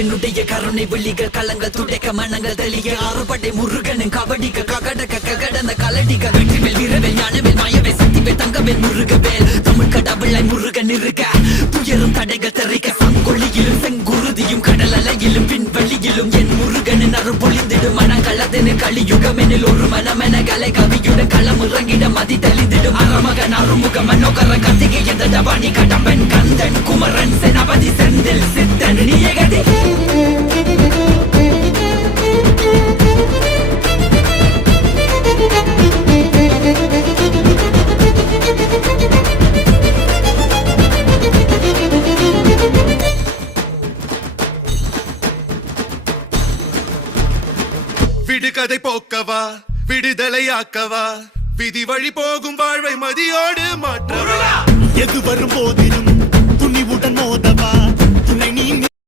என்னுடைய கருணை விழிகள் கலங்கள் துடைக்க மனங்கள் தெளிய ஆறுபடை முருகனின் கபடிக்க ககடக்க ககடந்த கலடிக்க வெற்றிவேல் வீரவேல் ஞானவேல் மாயவேல் சக்திவேல் தங்கவேல் முருகவேல் தமிழ் கடவுளை முருகன் இருக்க துயரும் தடைகள் தெரிக்க சங்கொழியிலும் செங்குருதியும் கடல் அலையிலும் பின்வெளியிலும் என் முருகனின் அருள் பொழிந்திடும் மனங்களதென கலியுகமெனில் ஒரு மனமென கலை கவியுடன் களம் இறங்கிட மதி தெளிந்திடும் அறமகன் அருமுக மனோகர கத்திகை எந்த டபானி கடம்பன் கந்தன் குமரன் செனபதி செந்தில் சித்தன் நீயகதி விடுகதை போக்கவா விடுதலையாக்கவா விதி வழி போகும் வாழ்வை மதியோடு மாற்றவா எது வரும் போதிலும் துணிவுடன் மோதவா